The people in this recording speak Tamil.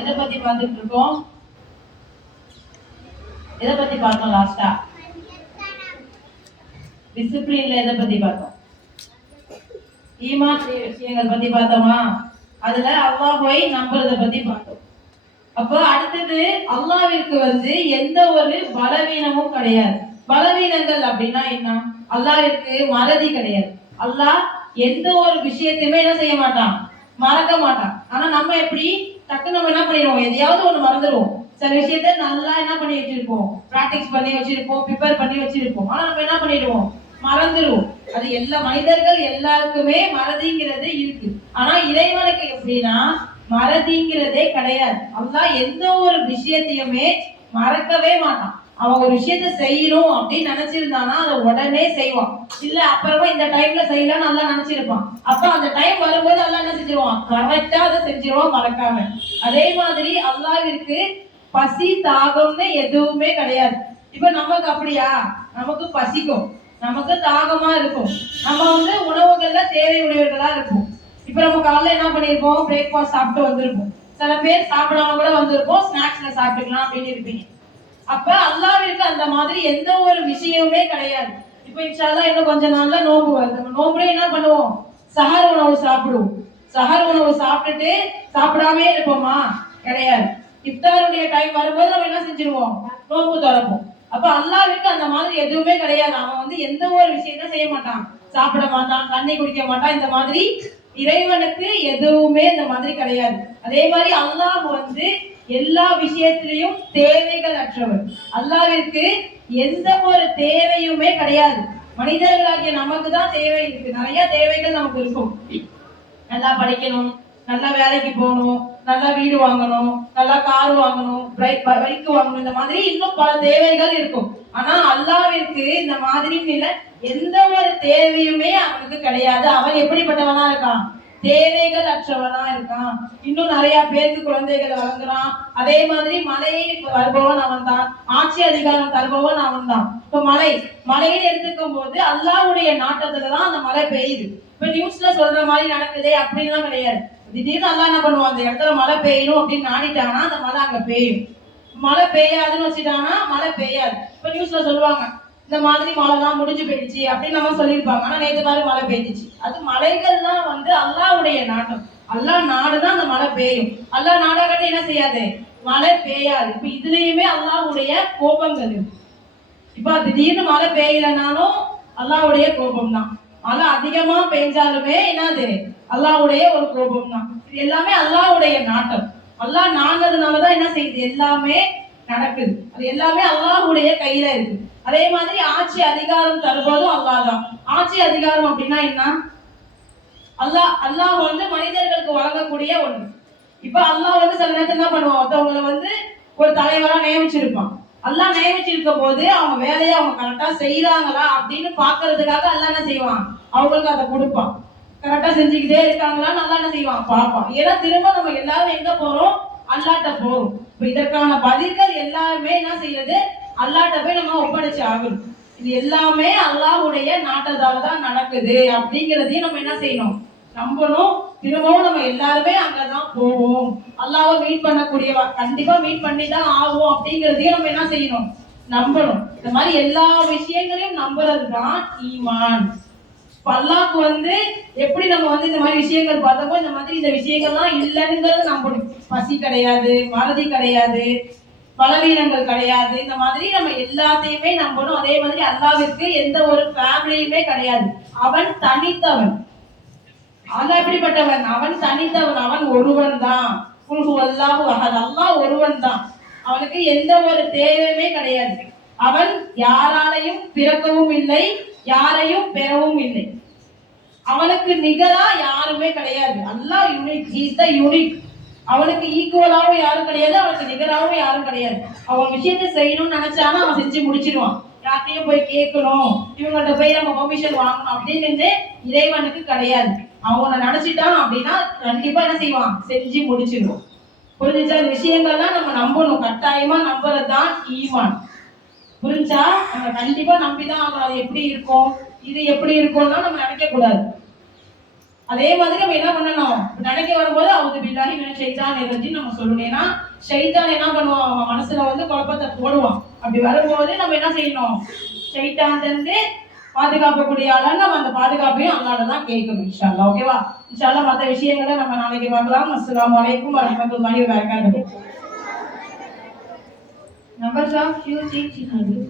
எதை பத்தி பார்த்துட்டு இருக்கோம்? எதை பத்தி பார்த்தோம் லாஸ்டா? டிசிப்ளின்ல எதை பத்தி பார்த்தோம்? ஈமான் விஷயங்கள் பத்தி பார்த்தோமா? அதுல அல்லாஹ்வை நம்புறத பத்தி பார்த்தோம். அப்போ அடுத்தது அல்லாஹ்விற்கு எந்த ஒரு பலவீனமும் கிடையாது. பலவீனங்கள் அப்படின்னா என்ன? அல்லாஹ்விற்கு மறதி கிடையாது. அல்லாஹ் எந்த ஒரு விஷயத்தையுமே என்ன செய்ய மாட்டான், மறக்க மாட்டான். ஆனா நம்ம எப்படி டக்கு நம்ம என்ன பண்ணிடுவோம், எதையாவது ஒண்ணு மறந்துடுவோம். சில விஷயத்த நல்லா என்ன பண்ணி வச்சிருப்போம், பிராக்டிஸ் பண்ணி வச்சிருப்போம், ப்ரிப்பேர் பண்ணி வச்சிருப்போம். ஆனா நம்ம என்ன பண்ணிடுவோம், மறந்துடுவோம். அது எல்லா மனிதர்கள் எல்லாருக்குமே மறதிங்கிறது இருக்கு. ஆனா இறைவனுக்கு எப்படின்னா மறதிங்கிறதே கிடையாது. அல்லாஹ் எந்த ஒரு விஷயத்தையுமே மறக்கவே மாட்டான். அவன் ஒரு விஷயத்த செய்யணும் அப்படின்னு நினைச்சிருந்தானா அதை உடனே செய்வான். இல்ல அப்புறமா இந்த டைம்ல செய்யலாம்னு நல்லா நினைச்சிருப்பான். அப்ப அந்த டைம் வரும்போது அல்லாஹ் என்ன செஞ்சிருவான், கரெக்டா அதை செஞ்சிருவான் மறக்காம. அதே மாதிரி அல்லாஹ்விற்கு பசி தாகம்னு எதுவுமே கிடையாது. இப்ப நமக்கு அப்படியா? நமக்கு பசிக்கும், நமக்கு தாகமா இருக்கும், நம்ம உணவுகள்ல தேவை உடையவர்களா இருக்கும். இப்ப நம்ம காலைல என்ன பண்ணிருப்போம், பிரேக்ஃபாஸ்ட் சாப்பிட்டு வந்திருப்போம். சில பேர் சாப்பிடாம கூட வந்திருப்போம், ஸ்நாக்ஸ்ல சாப்பிட்டுக்கலாம் அப்படின்னு இருப்பீங்க. அப்ப அல்லாஹ்விற்கு அந்த மாதிரி எந்த ஒரு விஷயமுமே கிடையாது. இப்ப இன்ஷா அல்லாஹ் இன்னும் கொஞ்ச நாள்ல நோன்பு வருது. நம்ம நோன்புல என்ன பண்ணுவோம், சஹர் உணவு சாப்பிடுவோம். சஹர் உணவு சாப்பிட்டுட்டு சாப்பிடாமே இருப்போமா? கிடையாது. இஃப்தாருடைய டைம் வரும்போது நம்ம என்ன செஞ்சிருவோம், நோன்பு திறப்போம். அப்ப அல்லாஹ்விற்கு அந்த மாதிரி எதுவுமே கிடையாது. அவன் எந்த ஒரு விஷயத்தையும் செய்ய மாட்டான், சாப்பிட மாட்டான், தண்ணி குடிக்க மாட்டான். இந்த மாதிரி இறைவனுக்கு எதுவுமே இந்த மாதிரி கிடையாது. அதே மாதிரி அல்லாஹ் எல்லா விஷயத்திலையும் தேவைகள் அற்றவர். அல்லாஹ்விற்கு எந்த ஒரு தேவையுமே கிடையாது. மனிதர்களாகிய நமக்கு தான் தேவை இருக்கு. நிறைய தேவைகள் நமக்கு இருக்கும். நல்லா படிக்கணும், நல்லா வேலைக்கு போகணும், நல்லா வீடு வாங்கணும், நல்லா கார் வாங்கணும், பைக் வாங்கணும், இந்த மாதிரி இன்னும் பல தேவைகள் இருக்கும். ஆனா அல்லாஹ்விற்கு இந்த மாதிரி எந்த ஒரு தேவையுமே அவனுக்கு கிடையாது. அவன் எப்படிப்பட்டவனா இருக்கான், தேவைகள் அற்றவனா இருக்கான். இன்னும் நிறைய பேருக்கு குழந்தைகள் வழங்குறான். அதே மாதிரி மழையை வருபவன் அவன் தான், ஆட்சி அதிகாரம் தருபவன் அவன் தான். இப்ப மழைன்னு எடுத்துக்கும் போது அல்லாஹ்வுடைய நாட்டத்துலதான் அந்த மழை பெய்யுது. இப்ப நியூஸ்ல சொல்ற மாதிரி நடக்குதே அப்படின்லாம் கிடையாது. திடீர்னு அல்லாஹ் என்ன பண்ணுவான், அந்த இடத்துல மழை பெய்யணும் அப்படின்னு நாடிட்டானா அந்த மழை அங்க பெய்யும். மழை பெய்யாதுன்னு வச்சுட்டானா மழை பெய்யாது. இப்ப நியூஸ்ல சொல்லுவாங்க இந்த மாதிரி மழைலாம் முடிஞ்சு போயிடுச்சு அப்படின்னு நம்ம சொல்லியிருப்பாங்க. ஆனா நேற்று மாதிரி மழை பெய்ஞ்சிச்சு. அது மழைகள்லாம் அல்லாஹ்வுடைய நாட்டம். அல்லாஹ் நாடுதான் அந்த மழை பெய்யும். அல்லாஹ் நாடாகட்ட என்ன செய்யாது, மழை பெய்யாது. இப்ப இதுலயுமே அல்லாஹ்வுடைய கோபங்கள் இருக்கு. இப்ப திடீர்னு மழை பெய்யலனாலும் அல்லாஹ்வுடைய கோபம் தான். மழை அதிகமா பெய்ஞ்சாலுமே என்னது, அல்லாஹ்வுடைய ஒரு கோபம் தான். இது எல்லாமே அல்லாஹ்வுடைய நாட்டம். அல்லாஹ் நாடுறதுனாலதான் என்ன செய்யுது, எல்லாமே நடக்குது. அது எல்லாமே அல்லாஹ்வுடைய கையில இருக்கு. அதே மாதிரி ஆட்சி அதிகாரம் தருவதும் அல்லாஹ் தான். ஆட்சி அதிகாரம் அப்படின்னா என்ன, அல்லாஹ் மனிதர்களுக்கு வழங்கக்கூடிய ஒன்று. இப்ப அல்லாஹ் சில நேரத்தில் என்ன பண்ணுவான், ஒருத்தவங்களை ஒரு தலைவரா நியமிச்சிருப்பான். அல்லாஹ் நியமிச்சிருக்கும் போது அவங்க வேலையை அவங்க கரெக்டா செய்யறாங்களா அப்படின்னு பாக்குறதுக்காக அல்லாஹ் என்ன செய்வான், அவங்களுக்கு அதை கொடுப்பான். கரெக்டா செஞ்சுக்கிட்டே இருக்காங்களான்னு அல்லாஹ் என்ன செய்வான், பார்ப்பான். ஏன்னா திரும்ப நம்ம எல்லாரும் எங்க போறோம், அல்லாஹ்ட்ட போறோம். இப்ப இதற்கான பதில்கள் எல்லாருமே என்ன செய்யறது, அல்லாஹ்ட்ட போய் நம்ம ஒப்படைச்சு ஆகணும். இது எல்லாமே அல்லாஹ்வுடைய நாட்டத்தால தான் நடக்குது அப்படிங்கிறதையும் நம்ம என்ன செய்யணும், நம்பணும். திரும்பவும் நம்ம எல்லாருமே அங்கதான் போவோம். அல்லாஹ்வை மீட் பண்ணக்கூடியவா, கண்டிப்பா மீட் பண்ணி தான் ஆகும் அப்படிங்கிறதையும் நம்ம என்ன செய்யணும், நம்பணும். இந்த மாதிரி எல்லா விஷயங்களையும் நம்புறது தான் ஈமான். அல்லாஹ்க்கு எப்படி நம்ம இந்த மாதிரி விஷயங்கள் பார்த்தப்போ இந்த மாதிரி இந்த விஷயங்கள்லாம் இல்லைங்கிறது நம்பணும். பசி கிடையாது, மறதி கிடையாது, பலவீனங்கள் கிடையாது. இந்த மாதிரி நம்ம எல்லாத்தையுமே நம்பணும். அதே மாதிரி அல்லாஹ்விற்கு எந்த ஒரு ஃபேமிலியுமே கிடையாது. அவன் தனித்தவன். அல்லாஹ் எப்படிப்பட்டவன், அவன் தனித்தவன், அவன் ஒருவன் தான். அல்லாஹ் அல்லாஹ் ஒருவன் தான். அவனுக்கு எந்த ஒரு தேவையுமே கிடையாது. அவன் யாராலையும் பிறக்கவும் இல்லை, யாரையும் பெறவும் இல்லை. அவனுக்கு நிகரா யாருமே கிடையாது. Allah unique, he is the unique. அவனுக்கு ஈக்குவலாவும் யாரும் கிடையாது, அவனுக்கு நிகராகவும் யாரும் கிடையாது. அவன் விஷயத்தை செய்யணும்னு நினைச்சானா அவன் செஞ்சு முடிச்சிடுவான். யார்ட்டையும் போய் கேட்கணும், இவங்கள்ட்ட போய் நம்ம பெர்மிஷன் வாங்கணும் அப்படின்னு இறைவனுக்கு கிடையாது. அவனை நினைச்சிட்டான் அப்படின்னா கண்டிப்பா என்ன செய்வான், செஞ்சு முடிச்சிடுவான். புரிஞ்சுச்சா? இந்த விஷயங்கள்லாம் நம்ம நம்பணும், கட்டாயமா நம்புறதுதான் ஈமான். புரிஞ்சா? நம்ம கண்டிப்பா நம்பிதான் ஆகணும். அது எப்படி இருக்கும், இது எப்படி இருக்கும்னா நம்ம நினைக்க கூடாது. அதே மாதிரி நம்ம என்ன பண்ணணும், நினைக்க வரும்போது அவுது பில்லாஹி மினஷ் ஷைத்தானிர் ரஜீம் நம்ம சொல்லணும். ஏன்னா ஷைத்தான் என்ன பண்ணுவான், அவன் மனசுல வந்து குழப்பத்தை போடுவான். அப்படி வரும்போது நம்ம என்ன செய்யணும், ஷைத்தான் இருந்து பாதுகாக்கக்கூடிய ஆளா நம்ம அந்த பாதுகாப்பையும் அல்லாஹ்ட்ட தான் கேட்கணும் இன்ஷா அல்லாஹ். ஓகேவா? இன்ஷா அல்லாஹ் மற்ற விஷயங்களை நம்ம நாளைக்கு பார்க்கலாம். அஸ்ஸலாமு அலைக்கும் வரஹ்மத்துல்லாஹி வபரகாத்துஹு. Numbers of few things in Urdu.